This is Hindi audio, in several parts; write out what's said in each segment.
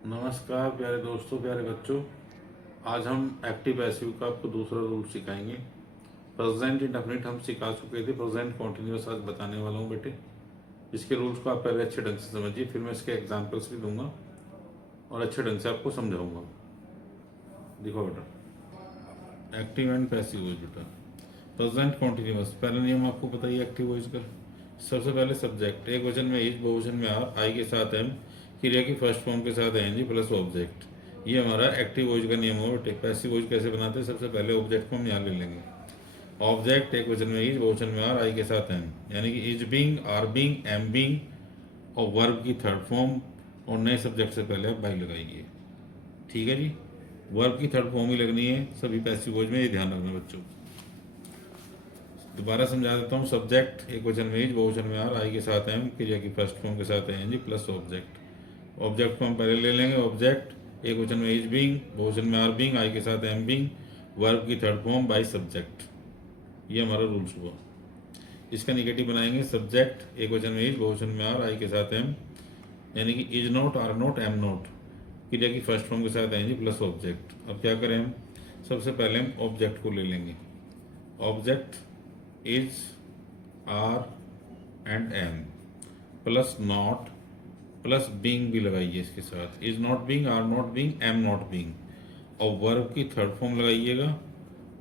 नमस्कार प्यारे दोस्तों, प्यारे बच्चों। आज हम एक्टिव पैसिव का आपको दूसरा रूल सिखाएंगे। प्रेजेंट इंडेफिनिट हम सिखा चुके थे, प्रेजेंट कॉन्टिन्यूअस आज बताने वाला हूँ बेटे। इसके रूल्स को आप पहले अच्छे ढंग से समझिए, फिर मैं इसके एग्जाम्पल्स भी दूंगा और अच्छे ढंग से आपको समझाऊंगा। देखो बेटा, एक्टिव एंड पैसिव वॉइस बेटा। प्रेजेंट कॉन्टिन्यूअस पहला नियम आपको पता ही है एक्टिव वॉइस का। सबसे पहले सब्जेक्ट एक वचन में इज, बहुवचन में आर, आई के साथ एम, क्रिया की फर्स्ट फॉर्म के साथ एनजी प्लस ऑब्जेक्ट। ये हमारा एक्टिव वॉइस का नियम है बेटे। पैसिव वॉइस कैसे बनाते हैं? सबसे पहले ऑब्जेक्ट को हम यहाँ ले लेंगे। ऑब्जेक्ट एक वचन में इज, बहुवचन में आर, आई के साथ एम, यानी कि is being, are being, am being और वर्ब की थर्ड फॉर्म और नए सब्जेक्ट से पहले आप बाई लगाइए। ठीक है जी, वर्ब की थर्ड फॉर्म ही लगनी है सभी पैसिव वॉइस में, ये ध्यान रखना बच्चों। दोबारा समझा देता हूँ। सब्जेक्ट एक वचन में इज, बहुवचन में आर, आई के साथ एम, क्रिया की फर्स्ट फॉर्म के साथ एनजी प्लस ऑब्जेक्ट। ऑब्जेक्ट को हम पहले ले लेंगे। ऑब्जेक्ट एक वचन में इज बीइंग, बहुवचन में आर बीइंग, आई के साथ एम बीइंग, वर्ब की थर्ड फॉर्म बाय सब्जेक्ट। ये हमारा रूल्स हुआ। इसका निगेटिव बनाएंगे। सब्जेक्ट एक वचन में इज, बहुवचन में आर, आई के साथ एम, यानी कि is not, are not, am not, क्रिया की फर्स्ट फॉर्म के साथ एनजी प्लस ऑब्जेक्ट। अब क्या करें हम? सबसे पहले हम ऑब्जेक्ट को ले लेंगे। Object is, are and am plus not plus being भी लगाइए इसके साथ। Is not being, are not being, am not being और वर्ब की थर्ड फॉर्म लगाइएगा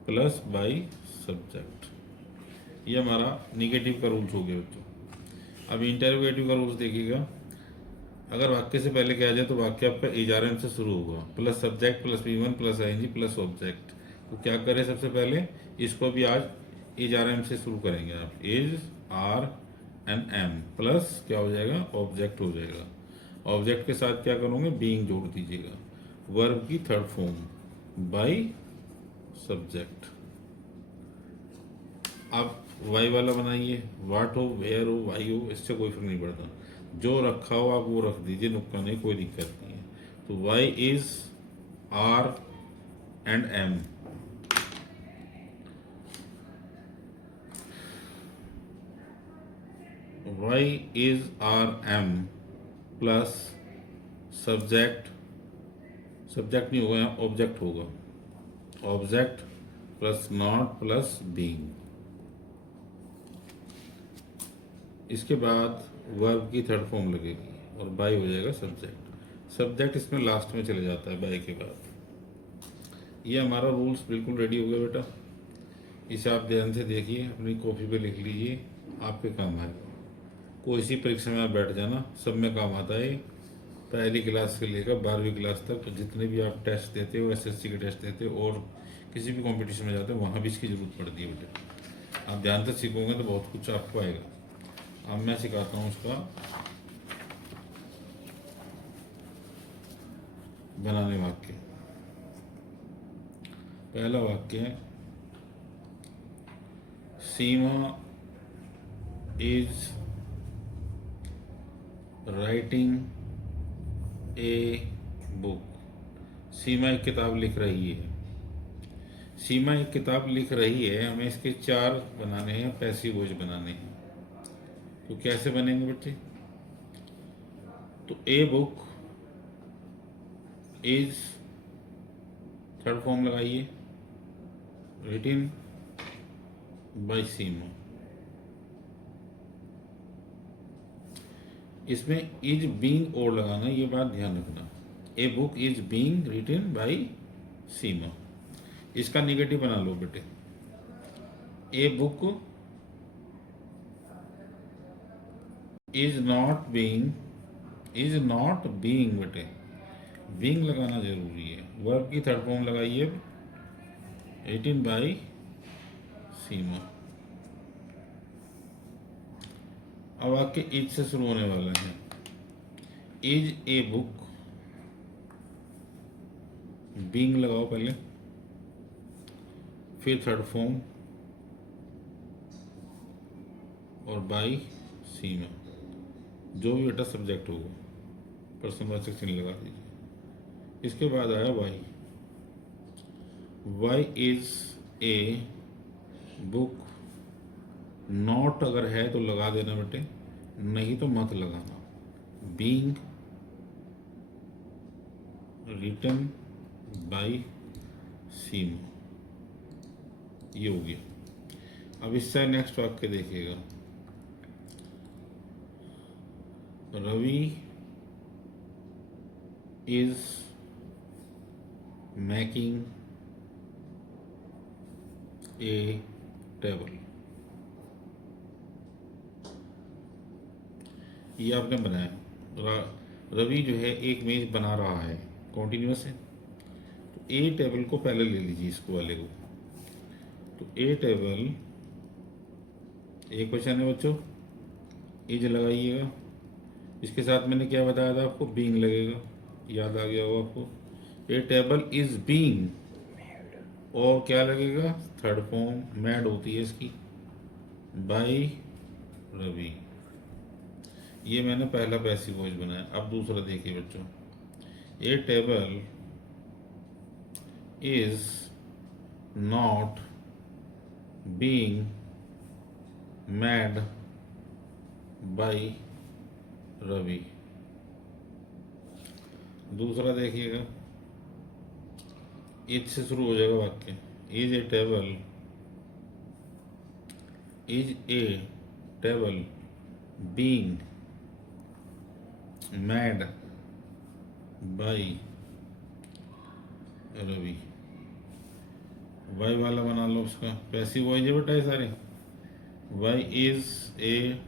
प्लस बाई सब्जेक्ट। ये हमारा निगेटिव का रूल्स हो गया बच्चों। अब इंटरोगेटिव का रूल्स देखिएगा। अगर वाक्य से पहले क्या आ जाए तो वाक्य आपका इज आर एम से शुरू होगा, plus subject plus V one plus I N G plus object. तो क्या करें? सबसे पहले इसको भी आज इज आर एम से शुरू करेंगे आप। Is, are and am plus क्या हो जाएगा? ऑब्जेक्ट हो जाएगा। ऑब्जेक्ट के साथ क्या करोगे? बीइंग जोड़ दीजिएगा, वर्ब की थर्ड फॉर्म बाई सब्जेक्ट। आप वाई वाला बनाइए। वाट हो, वेयर हो, वाई हो, इससे कोई फर्क नहीं पड़ता। जो रखा हो आप वो रख दीजिए, नुक्का नहीं, कोई दिक्कत नहीं है। तो why is, are and am, why is, are am plus subject, subject नहीं होगा यहाँ, ऑब्जेक्ट होगा। Object plus not plus being. इसके बाद वर्ब की थर्ड फॉर्म लगेगी और बाई हो जाएगा सब्जेक्ट। सब्जेक्ट इसमें लास्ट में चले जाता है बाई के बाद। ये हमारा रूल्स बिल्कुल रेडी हो गया बेटा। इसे आप ध्यान से देखिए, अपनी कॉपी पे लिख लीजिए, आपके काम आएगा। कोई सी परीक्षा में आप बैठ जाना, सब में काम आता है। पहली क्लास से लेकर 12वीं क्लास तक जितने भी आप टेस्ट देते हो, एसएससी के टेस्ट देते हो और किसी भी कंपटीशन में जाते हो, वहाँ भी इसकी ज़रूरत पड़ती है बेटा। आप ध्यान से सीखोगे तो बहुत कुछ आपको आएगा। अब मैं सिखाता हूँ उसका बनाने वाक्य। पहला वाक्य है, सीमा इज राइटिंग ए बुक। सीमा एक किताब लिख रही है। सीमा एक किताब लिख रही है, हमें इसके चार बनाने हैं, पैसिव वॉइस बनाने हैं। तो कैसे बनेंगे बच्चे? तो ए बुक इज, थर्ड फॉर्म लगाइए, रिटिन बाय सीमा। इसमें इज बीइंग और लगाना, ये बात ध्यान रखना। A book is being written by Seema. इसका निगेटिव बना लो बेटे। A book is not being बेटे, बीइंग लगाना जरूरी है। वर्ब की थर्ड फॉर्म लगाइए, रिटिन बाय सीमा। अब वाक्य इज से शुरू होने वाला है। इज ए बुक, बीइंग लगाओ पहले, फिर थर्ड फॉर्म और बाई सीमा। जो भी बेटा सब्जेक्ट होगा पर्सनवाचक चिन्ह लगा दीजिए। इसके बाद आया why. Why is a book. Not अगर है तो लगा देना बेटे, नहीं तो मत लगाना। बीइंग रिटन बाय सीमा, ये हो गया। अब इससे नेक्स्ट वाक्य देखिएगा, Ravi is making a table. ये आपने बनाया, रवि जो है एक मेज बना रहा है, कॉन्टिन्यूस है। तो ए टेबल को पहले ले लीजिए, इसको वाले को। तो ए टेबल एक क्वेश्चन है बच्चों, इज लगाइएगा, इसके साथ मैंने क्या बताया था आपको, बीइंग लगेगा, याद आ गया होगा आपको। ए टेबल इज बीइंग, और क्या लगेगा, थर्ड फॉर्म मैड होती है इसकी, बाय रवि। ये मैंने पहला पैसिव वॉइस बनाया। अब दूसरा देखिए बच्चों, a table is not being made by Ravi. दूसरा देखिएगा, इज से शुरू हो जाएगा वाक्य, is a table being made by Ravi. Why वाला बना लो उसका, पैसिव वॉइस है बेटा ये सारे। Why is a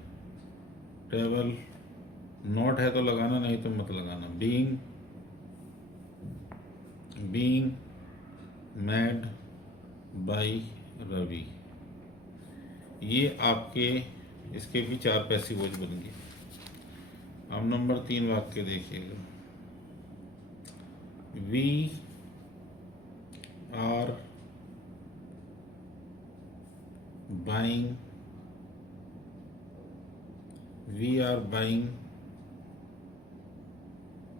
table, not है तो लगाना, नहीं तो मत लगाना। Being made by Ravi. ये आपके इसके भी 4 पैसिव वॉइस बन गए। अब नंबर 3 वाक्य देखिएगा, we are buying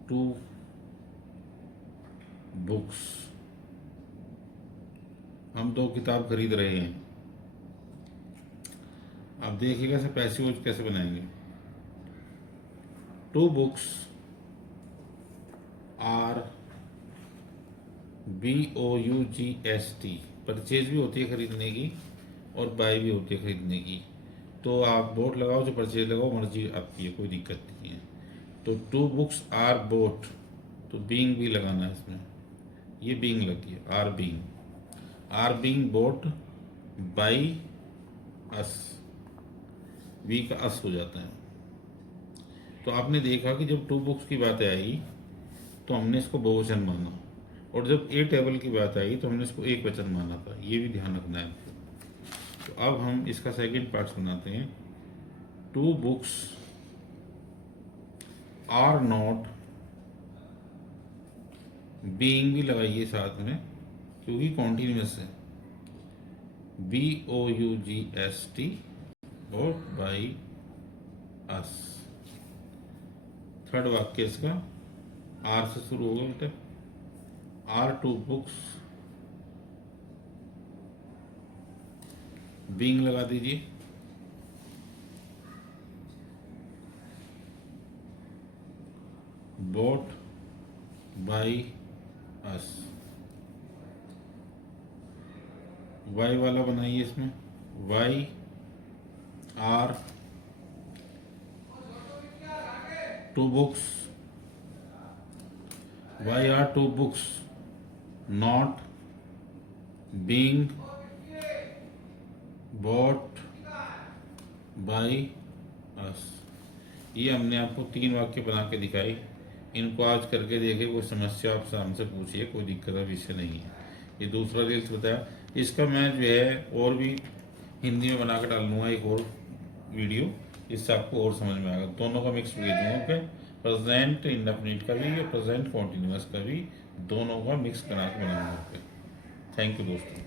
two books. हम 2 किताब खरीद रहे हैं। अब देखिएगा से पैसिव वॉइस कैसे बनाएंगे। 2 बुक्स आर BOUGST, परचेज भी होती है खरीदने की, और बाय भी होती है खरीदने की। तो आप बोट लगाओ, जो परचेज लगाओ, मर्जी आपकी है, कोई दिक्कत नहीं है। तो 2 बुक्स आर बोट, तो बीइंग भी लगाना है इसमें, ये बीइंग लग गया, are being bought by us, we का अस हो जाता है। तो आपने देखा कि जब 2 बुक्स की बात आई तो हमने इसको बहुवचन माना, और जब ए टेबल की बात आई तो हमने इसको एक वचन माना था। ये भी ध्यान रखना है आपको। तो अब हम इसका सेकंड पार्ट सुनाते हैं। 2 बुक्स आर नॉट, बीइंग भी लगाइए साथ में क्योंकि कॉन्टिन्यूस है, BOUGST और बाय अस। थर्ड वाक्य इसका आर से शुरू होगा बेटा, आर 2 बुक्स, बीइंग लगा दीजिए, बॉट बाय अस। वाई वाला बनाइए इसमें, why are 2 books, why are 2 books not being bought by us. ये हमने आपको 3 वाक्य बना के दिखाए। इनको आज करके देखिए, कोई समस्या आप हमसे पूछिए, कोई दिक्कत का विषय नहीं है। ये दूसरा रील्स बताया, इसका मैं जो है और भी हिंदी में बना कर डाल दूँगा एक और वीडियो, इससे आपको और समझ में आएगा। दोनों का मिक्स भेज दूँगा, ओके। प्रेजेंट इंडेफिनिट का भी और प्रेजेंट कॉन्टिन्यूअस का भी, दोनों का मिक्स करा के बनाऊँगा, ओके। थैंक यू दोस्तों।